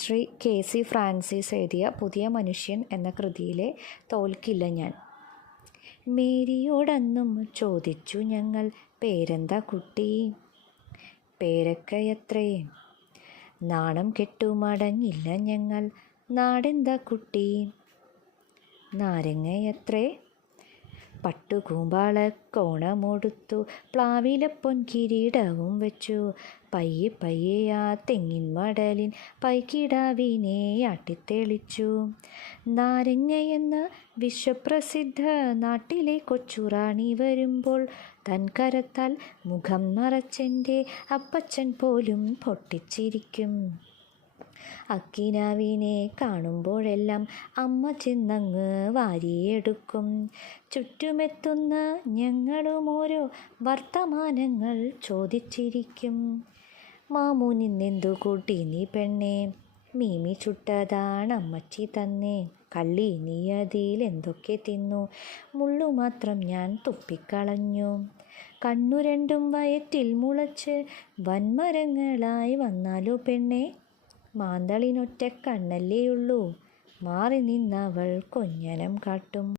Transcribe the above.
Shri K C. Francis എഴുതിയ പുതിയ മനുഷ്യൻ എന്ന കൃതിയിലെ തോൽക്കില്ല ഞാൻ. മേരിയോടന്നും ചോദിച്ചു ഞങ്ങൾ, പേരെന്താ കുട്ടി? പേരൊക്കെയത്രേ. നാണം കെട്ടു മടങ്ങില്ല ഞങ്ങൾ, നാടെന്താ കുട്ടി? നാരങ്ങയത്രേ. പട്ടുകൂമ്പാളക്കോണമൊടുത്തു, പ്ലാവിലപ്പൊൻ കിരീടവും വെച്ചു, പയ്യെ പയ്യെ ആ തെങ്ങിൻ മടലിൻ പൈക്കിടാവിനെ ആട്ടിത്തെളിച്ചു. നാരങ്ങയെന്ന വിശ്വപ്രസിദ്ധ നാട്ടിലെ കൊച്ചുറാണി വരുമ്പോൾ തൻ കരത്താൽ മുഖം മറച്ചെൻ്റെ അപ്പച്ചൻ പോലും പൊട്ടിച്ചിരിക്കും. അക്കിനാവിനെ കാണുമ്പോഴെല്ലാം അമ്മ ചെന്നങ്ങ് വാരിയെടുക്കും. ചുറ്റുമെത്തുന്ന ഞങ്ങളും ഓരോ വർത്തമാനങ്ങൾ ചോദിച്ചിരിക്കും. മാമൂനിന്നെന്തു കൂട്ടി നീ പെണ്ണേ? മീമി ചുട്ടതാണമ്മച്ചി തന്നേ. കള്ളി നീ അതിലെന്തൊക്കെ തിന്നു? മുള്ളു മാത്രം ഞാൻ തുപ്പിക്കളഞ്ഞു. കണ്ണു രണ്ടും വയറ്റിൽ മുളച്ച് വൻമരങ്ങളായി വന്നാലോ പെണ്ണേ? മാന്തളിനൊറ്റ കണ്ണല്ലേയുള്ളൂ, മാറി നിന്നവൾ കൊഞ്ഞനം കാട്ടും.